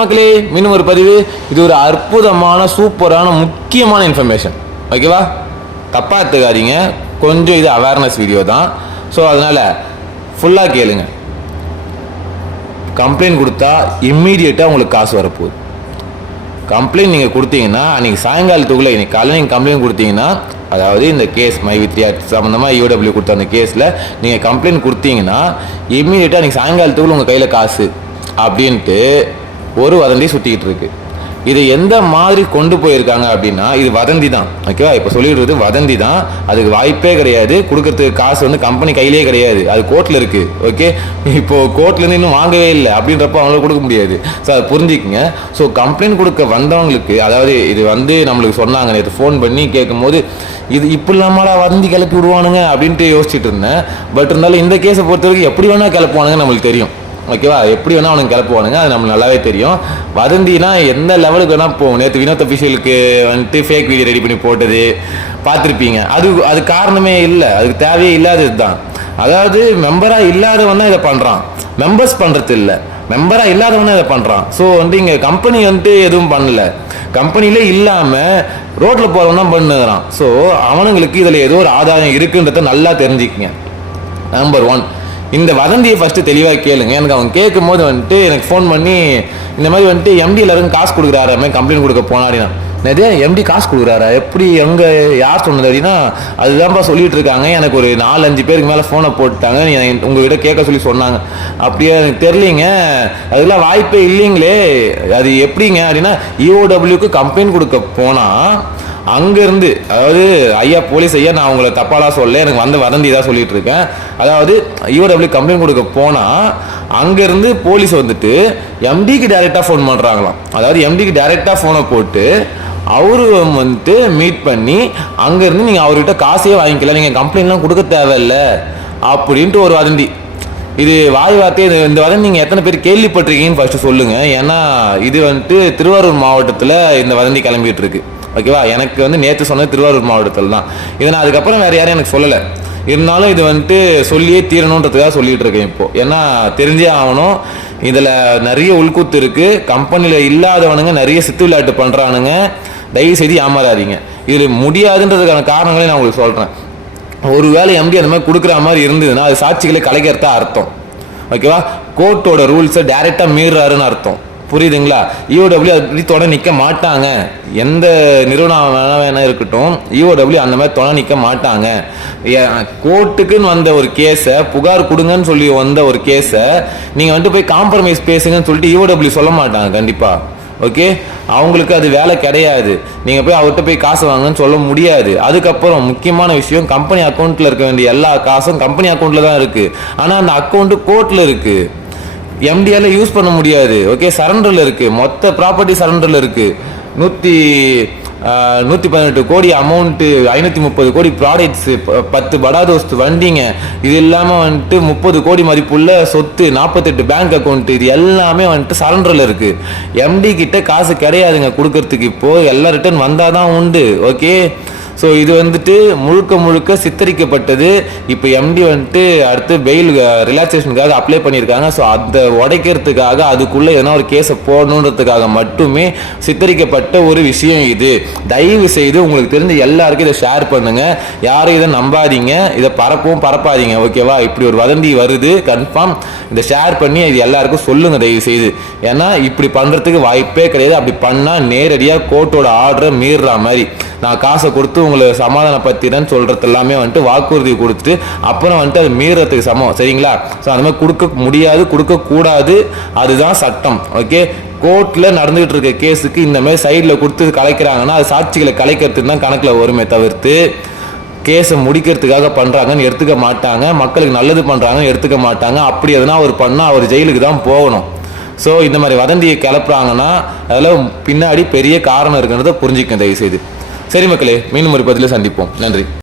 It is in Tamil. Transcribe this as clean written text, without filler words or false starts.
மக்களே, மீண்டும் ஒரு பதிவு. இது ஒரு அற்புதமான சூப்பரான முக்கியமான இன்ஃபர்மேஷன். ஓகேவா? தப்பா எடுத்துக்காதீங்க. கொஞ்சம் இது அவேர்னஸ் வீடியோ தான். ஸோ அதனால் ஃபுல்லாக கேளுங்க. கம்ப்ளைண்ட் கொடுத்தா இம்மீடியட்டாக உங்களுக்கு காசு வரப்போகுது. கம்ப்ளைண்ட் நீங்கள் கொடுத்தீங்கன்னா அன்றைக்கி சாயங்காலத்துக்குள்ளே இன்னைக்கு காலையில் நீங்கள் கம்ப்ளைண்ட் கொடுத்தீங்கன்னா, அதாவது இந்த கேஸ் மைவித்ரி சம்மந்தமாக யூடபிள்யூ கொடுத்த அந்த கேஸில் நீங்கள் கம்ப்ளைண்ட் கொடுத்தீங்கன்னா இம்மீடியட்டாக அன்றைக்கி சாயங்காலத்துக்குள்ள உங்கள் கையில் காசு அப்படின்ட்டு ஒரு வதந்தி சுற்றிக்கிட்டு இருக்கு. இது எந்த மாதிரி கொண்டு போயிருக்காங்க அப்படின்னா, இது வதந்தி தான். ஓகேவா? இப்போ சொல்லிடுறது வதந்தி தான். அதுக்கு வாய்ப்பே கிடையாது. கொடுக்கறதுக்கு காசு வந்து கம்பெனி கையிலே கிடையாது. அது கோர்ட்டில் இருக்குது. ஓகே, இப்போது கோர்ட்லேருந்து இன்னும் வாங்கவே இல்லை அப்படின்றப்ப அவங்களுக்கு கொடுக்க முடியாது. ஸோ அதை புரிஞ்சுக்குங்க. ஸோ கம்ப்ளைண்ட் கொடுக்க வந்தவங்களுக்கு, அதாவது இது வந்து நம்மளுக்கு சொன்னாங்க, நேற்று ஃபோன் பண்ணி கேட்கும்போது இது இப்படி இல்லாமலா வதந்தி கிளப்பி விடுவானுங்க அப்படின்ட்டு யோசிச்சுட்டு இருந்தேன். பட் இருந்தாலும் இந்த கேஸை பொறுத்த வரைக்கும் எப்படி வேணால் கிளப்புவானுங்க நம்மளுக்கு தெரியும். ஓகேவா? எப்படி வேணால் அவனுக்கு கிளப்புவானுங்க, அது நம்மளுக்கு நல்லாவே தெரியும். வதந்தினா எந்த லெவலுக்கு வேணால் போகும். நேற்று வினோத் அஃபிஷியலுக்கு வந்துட்டு ஃபேக் வீடியோ ரெடி பண்ணி போட்டது பார்த்துருப்பீங்க. அது காரணமே இல்லை, அதுக்கு தேவையே இல்லாதது தான். அதாவது மெம்பராக இல்லாதவன் தான் இதை பண்ணுறான், மெம்பர்ஸ் பண்ணுறது இல்லை. மெம்பராக இல்லாதவன் இதை பண்ணுறான். ஸோ வந்து இங்கே கம்பெனி வந்துட்டு எதுவும் பண்ணல, கம்பெனிலே இல்லாமல் ரோட்டில் போகிறவன் தான் பண்ணுறான். ஸோ அவனுங்களுக்கு இதில் ஏதோ ஒரு ஆதாயம் இருக்குன்றத நல்லா தெரிஞ்சுக்கிங்க. நம்பர் 1, இந்த வதந்தியை ஃபஸ்ட்டு தெளிவாக கேளுங்க. எனக்கு அவன் கேட்கும் போது வந்துட்டு எனக்கு ஃபோன் பண்ணி இந்த மாதிரி வந்துட்டு எம்டி எல்லாருக்கும் காசு கொடுக்குறாரு, மாதிரி கம்ப்ளைண்ட் கொடுக்க போனாடினா, நிறைய எம்டி காசு கொடுக்குறாரா, எப்படி எங்கே யார் சொன்னது அப்படின்னா, அதுதான்ப்பா சொல்லிட்டு இருக்காங்க. எனக்கு ஒரு 4-5 பேருக்கு மேலே ஃபோனை போட்டுட்டாங்க, உங்ககிட்ட கேட்க சொல்லி சொன்னாங்க. அப்படியே எனக்கு தெரியலிங்க, அதெல்லாம் வாய்ப்பே இல்லைங்களே. அது எப்படிங்க அப்படின்னா, இஓடபிள்யூக்கு கம்ப்ளைண்ட் கொடுக்க போனால் அங்கேருந்து, அதாவது ஐயா போலீஸ் ஐயா, நான் உங்களை தப்பாலாம் சொல்ல, எனக்கு வந்து வதந்தி தான் சொல்லிட்டு இருக்கேன். அதாவது இஓடபிள்யூ கம்ப்ளைண்ட் கொடுக்க போனால் அங்கேருந்து போலீஸ் வந்துட்டு எம்டிக்கு டைரெக்டாக ஃபோன் பண்ணுறாங்களாம். அதாவது எம்டிக்கு டைரெக்டாக ஃபோனை போட்டு அவரு வந்துட்டு மீட் பண்ணி அங்கேருந்து நீங்கள் அவர்கிட்ட காசே வாங்கிக்கல, நீங்கள் கம்ப்ளைண்ட்லாம் கொடுக்க தேவையில்லை அப்படின்ட்டு ஒரு வதந்தி. இது வாய் வார்த்தை. இந்த வதந்தி நீங்கள் எத்தனை பேர் கேள்விப்பட்டிருக்கீங்கன்னு ஃபஸ்ட்டு சொல்லுங்கள். ஏன்னா இது வந்துட்டு திருவாரூர் மாவட்டத்தில் இந்த வதந்தி கிளம்பிட்டு இருக்கு. ஓகேவா? எனக்கு வந்து நேற்று சொன்னது திருவாரூர் மாவட்டத்தில் தான். இதை நான் அதுக்கப்புறம் வேறு யாரும் எனக்கு சொல்லலை. இருந்தாலும் இது வந்துட்டு சொல்லியே தீரணுன்றதுக்காக சொல்லிகிட்டு இருக்கேன் இப்போது. ஏன்னா தெரிஞ்சே ஆகணும். இதில் நிறைய உள்கூத்து இருக்குது. கம்பெனியில் இல்லாதவனுங்க நிறைய சித்து விளையாட்டு பண்ணுறானுங்க. தயவு செய்து ஏமாறாதீங்க. இதில் முடியாதுன்றதுக்கான காரணங்களே நான் உங்களுக்கு சொல்கிறேன். ஒரு வேளை எம்டி அந்த மாதிரி கொடுக்குற மாதிரி இருந்ததுன்னா அது சாட்சிகளை கலைக்கிறதா அர்த்தம். ஓகேவா? கோர்ட்டோட ரூல்ஸை டைரெக்டாக மீறுறாருன்னு அர்த்தம். புரியுதுங்களா? இஓடபிள்யூ அப்படி தொட நிற்க மாட்டாங்க. எந்த நிறுவனம் வேணா இருக்கட்டும், இஓடபிள்யூ அந்த மாதிரி தொட நிற்க மாட்டாங்க. கோர்ட்டுக்குன்னு வந்த ஒரு கேஸை, புகார் கொடுங்கன்னு சொல்லி வந்த ஒரு கேஸை நீங்கள் வந்துட்டு போய் காம்ப்ரமைஸ் பேசுங்கன்னு சொல்லிட்டு இஓடபிள்யூ சொல்ல மாட்டாங்க கண்டிப்பாக. ஓகே, அவங்களுக்கு அது வேலை கிடையாது. நீங்கள் போய் அவர்கிட்ட போய் காசு வாங்கன்னு சொல்ல முடியாது. அதுக்கப்புறம் முக்கியமான விஷயம், கம்பெனி அக்கௌண்ட்டில் இருக்க வேண்டிய எல்லா காசும் கம்பெனி அக்கௌண்ட்டில் தான் இருக்குது. ஆனால் அந்த அக்கௌண்ட்டு கோர்ட்டில் இருக்குது, எம்டியால் யூஸ் பண்ண முடியாது. ஓகே, சரண்டரில் இருக்குது, மொத்த ப்ராப்பர்ட்டி சரண்டரில் இருக்குது. 118 கோடி அமௌண்ட்டு, 530 கோடி ப்ராடக்ட்ஸு, 10 படாதோஸ்து வண்டிங்க, இது இல்லாமல் வந்துட்டு 30 கோடி மதிப்புள்ள சொத்து, 48 பேங்க் அக்கௌண்ட்டு, இது எல்லாமே வந்துட்டு சரண்டரில் இருக்குது. எம்டி கிட்ட காசு கிடையாதுங்க கொடுக்கறதுக்கு. இப்போது எல்லாம் ரிட்டர்ன் வந்தால் தான் உண்டு. ஓகே, ஸோ இது வந்துட்டு முழுக்க சித்தரிக்கப்பட்டது. இப்போ எம்டி வந்துட்டு அடுத்து பெயில் ரிலாக்ஸேஷனுக்காக அப்ளை பண்ணியிருக்காங்க. ஸோ அதை உடைக்கிறதுக்காக, அதுக்குள்ளே எதனா ஒரு கேஸை போடணுன்றதுக்காக மட்டுமே சித்தரிக்கப்பட்ட ஒரு விஷயம் இது. தயவு செய்து உங்களுக்கு தெரிஞ்ச எல்லாருக்கும் இதை ஷேர் பண்ணுங்கள். யாரும் இதை நம்பாதீங்க, இதை பரப்பாதீங்க. ஓகேவா? இப்படி ஒரு வதந்தி வருது, கன்ஃபார்ம் இதை ஷேர் பண்ணி இது எல்லாருக்கும் சொல்லுங்கள் தயவு செய்து. ஏன்னா இப்படி பண்ணுறதுக்கு வாய்ப்பே கிடையாது. அப்படி பண்ணால் நேரடியாக கோர்ட்டோட ஆர்டரை மீறுற மாதிரி, நான் காசை கொடுத்து உங்களை சமாதானப்படுத்தினேன்னு சொல்கிறது எல்லாமே வந்துட்டு வாக்குறுதி கொடுத்துட்டு அப்புறம் வந்துட்டு அது மீறத்துக்கு சமம். சரிங்களா? ஸோ அந்த மாதிரி கொடுக்க முடியாது, கொடுக்கக்கூடாது. அதுதான் சட்டம். ஓகே, கோர்ட்டில் நடந்துகிட்டு இருக்க கேஸுக்கு இந்த மாதிரி சைடில் கொடுத்து கலைக்கிறாங்கன்னா அது சாட்சிகளை கலைக்கிறதுக்கு தான் கணக்கில் வருமே தவிர்த்து கேஸை முடிக்கிறதுக்காக பண்ணுறாங்கன்னு எடுத்துக்க மாட்டாங்க. மக்களுக்கு நல்லது பண்ணுறாங்கன்னு எடுத்துக்க மாட்டாங்க. அப்படி எதுனா அவர் பண்ணால் அவர் ஜெயிலுக்கு தான் போகணும். ஸோ இந்த மாதிரி வதந்தியை கிளப்புறாங்கன்னா அதில் பின்னாடி பெரிய காரணம் இருக்குன்றதை புரிஞ்சுக்கங்க தயவு செய்து. சரி மக்களே, மீண்டும் ஒரு பதில சந்திப்போம். நன்றி.